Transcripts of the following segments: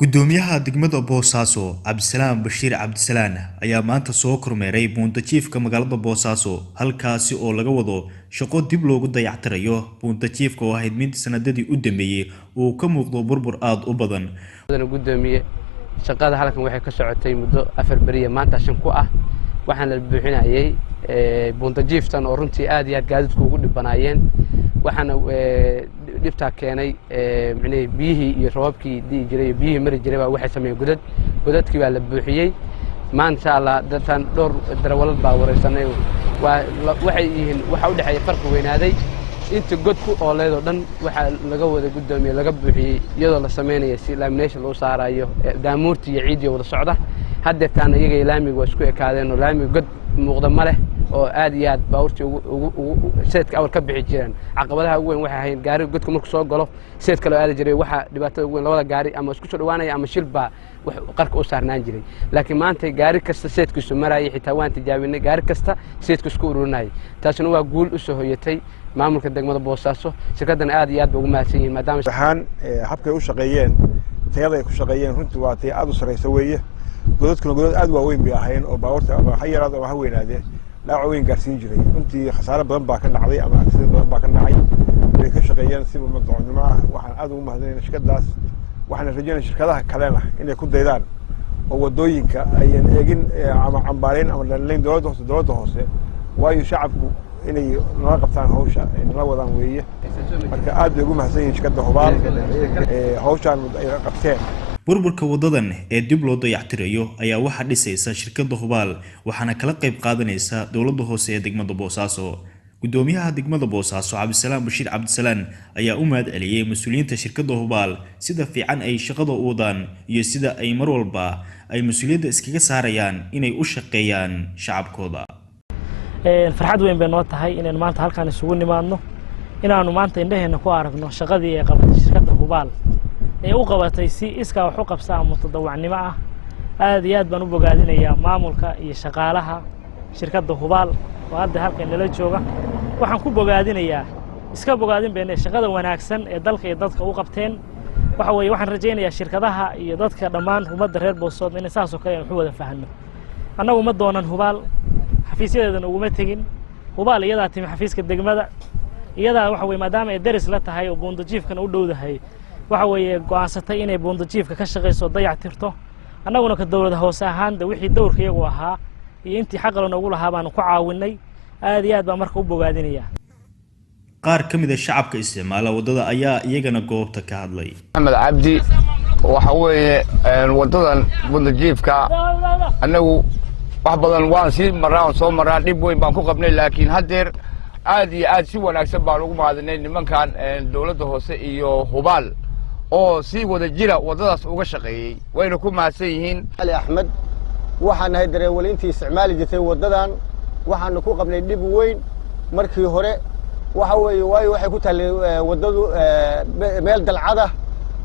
gudoomiyaha degmada Boosaaso Cabdisalaam Bashiir Cabdisalaan ayaa maanta soo kormeeray buunta jiifka magaalada Boosaaso halkaasi oo laga wado shaqo dib loogu dayactirayo buunta jiifka oo ahayd mid sanadadii u dambeeyay uu ka muuqdo burbur aad u badan. gudoomiye shaqada halkan waxay ka socotay muddo 4 bari maanta 5 ku ah waxaan la buuxinayay buunta jiiftan oo runtii aad iyo aad gaadiidku ugu dhibanaayeen waxaan dhibta keenay biyihii iyo roobkii dii jiray biyihii mari jiray baa waxay sameeyeen godadkii baa la buuxiyay maanta Allah dadkan dhowr darawal baa wareysanay waxay yihiin waxa u dhaxay farqi weynaaday inta godku oo leedo dhan waxa laga wada gudoomiye laga buuxiyay iyadoo la sameeyay si lamination loo saarayo daamuurtii iyo ciid iyo wada socda hadda taan iyaga laamiga waa isku ekaadeen oo laamiga god muuqda ma leh oo aad iyo aad baawrtii ugu seedka awal ka bixi jireen caqabadaha ugu weyn waxay ahayn gaari godku markuu soo galo seedka loo aad jiray waxa dhibaatada ugu weyn labada gaari ama isku soo dhawaanaya ama shilba wax qarka u saarnaan jiray laakiin maanta gaari kasta seedkiisu marayay xitaa waan tijaabinay gaari kasta seedkiisu ururinay taasina waa guul u soo hoyatay maamulka degmada Boosaaso shirkadana aad iyo aad ugu mahadsan yihiin maadaama waxaan habkay u shaqeeyeen tayada ay ku shaqeeyeen runtii waa tay aad u sareysa weeye godadkuna godad aad waaweyn bay ahayn oo baawrta ama xayiraad oo weynaadeen dhaawac weyn gaarsiin jiray runtii khasaare badan baa ka dhacday ama accident badan baa ka dhacay way ka shaqeeyeen si madcuunnimo ah waxaan aad ugu mahadinaynaa shirkadaas waxaan rajaynayaa shirkadaha kalena inay ku daydaan oo wadooyinka ayaan eegin ama cambaareen ama dhaliin dowladda hoose waayo shacabku inay nala qabtaan hawsha nala wadaan weeye marka aad bay ugu mahadsan yihiin shirkadda Hubaal hawshan ay qabteen. burburka wadadan ee dib loo dayactirayo ayaa waxa dhisaysa shirkadda Hubaal waxaana kala qayb qaadanaysa dowladda hoose ee degmada Boosaaso. gudoomiyaha degmada Boosaaso Cabdisalaam Bashiir Cabdisalaan ayaa u mahad celiyay mas'uuliyiinta shirkadda Hubaal sida fiican ay shaqada u wadaan iyo sida ay mar walba ay mas'uuliyadda iskaga saarayaan inay u shaqeeyaan shacabkooda. farxad weyn bay noo tahay inaan maanta halkaan isugu nimaadno inaanu maanta indhaheena ku aragno shaqadii ay qabatay shirkadda Hubaal ee u qabatay si iska wax u qabsa ama tadawacnimo ah aad iyo aad baan u bogaadinayaa maamulka iyo shaqaalaha shirkadda Hubaal oo hadda halkan nala jooga waxaan ku bogaadinayaa iska bogaadin been shaqada wanaagsan ee dalka iyo dadka u qabteen waxa weeye waxaan rajaynayaa shirkadaha iyo dadka dhammaan ummadda reer Boosaaso inay saas oo kale wax wada fahanno annagu ma doonan Hubaal xafiisyadeedana uguma tagin Hubaal iyada timi xafiiska degmada iyada waxa weeye maadaama ay daris la tahay oo buunta jiifkana u dhowdahay waxa weeye go'aansatay inay buunta jiifka ka shaqeyso dayactirto annaguna ka dawladda hoose ahaan wixii dowrka iyagu ahaa iyo intii xaq loo nagu lahaa baan ku caawinay aad iyo aad baan marka u bogaadinayaa. qaar ka mid ah shacabka isticmaala wadada ayaa iyagana goobta ka hadlay. Maxamed Cabdi waxa weeye wadadan buunta jiifka annagu wax badan waan si maraan soo maraa dib weyn baan ku qabnay laakiin hadeer aad iyo aad si wanaagsan baan ugu mahadnay nimankan dawladda hoose iyo Hubaal oo si wada jira wadadaas uga shaqeeyay wayna ku mahadsan yihiin. Ali Ahmed waxaan ahay dareewaliintii isticmaali jirtay wadadan waxaan ku qabnay dib weyn markii hore waxa weeye waxay ku taallay wadadu meel dalcada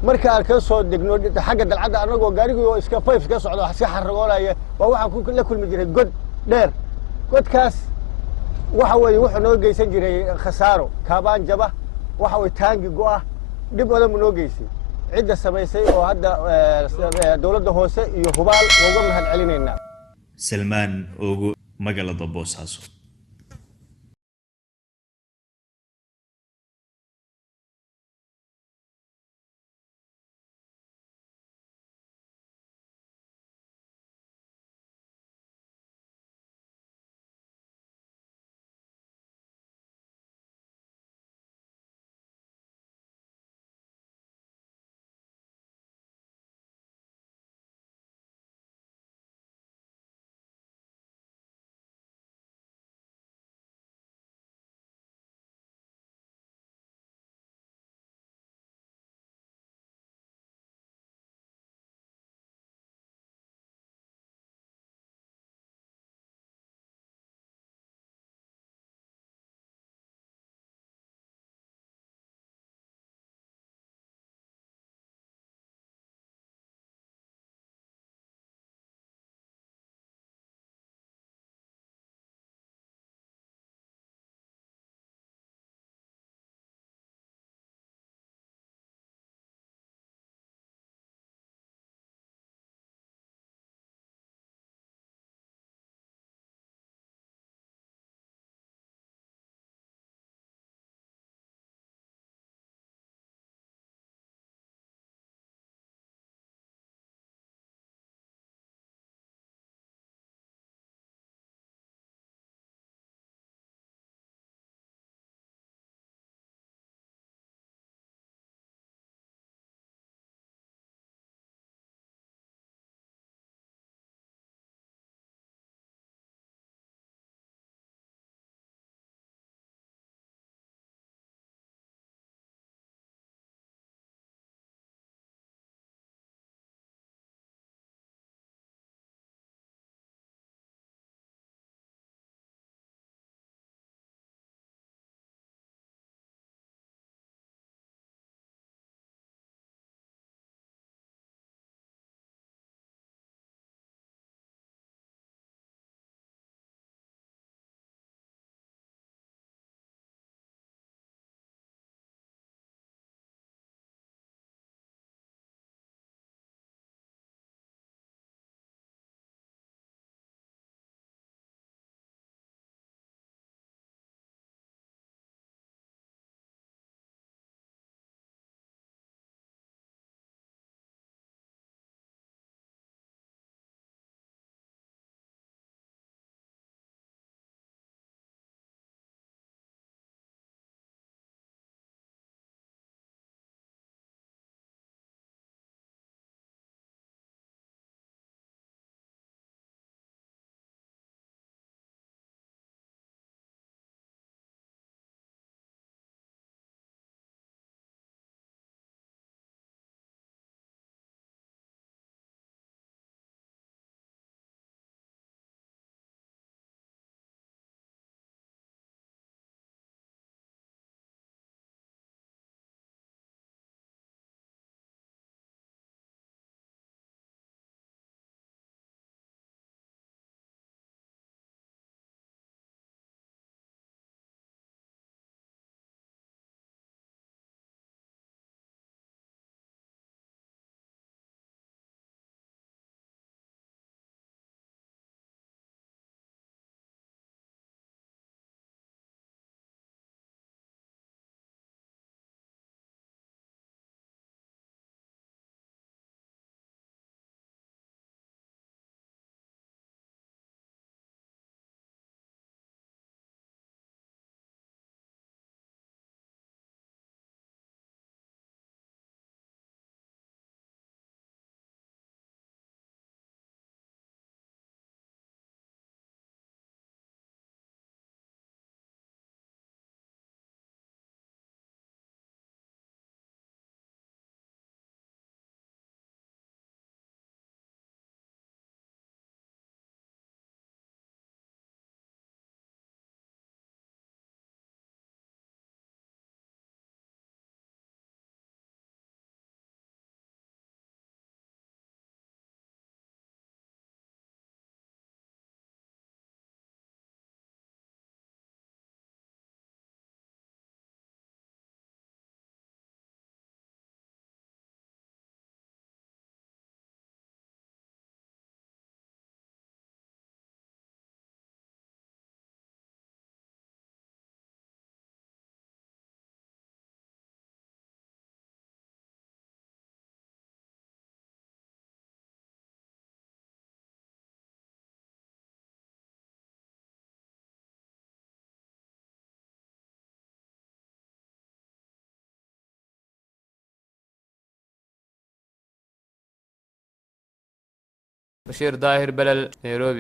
marka aan ka soo degno xagga dalcada anagoo gaarigu iska five ka socdo si xarragoolaya waa waxaan la kulmi jiray god dheer godkaas waxa weeye wuxuu noo geysan jiray khasaaro kaabaan jaba waxa weeye taangi go'ah dib wada noo geysay cidda samaysay oo hadda dawladda hoose iyo Hubaal uga mahad celinaynaa. Salmaan Ogo magaalada Boosaaso. bashiir daahir balal nairobi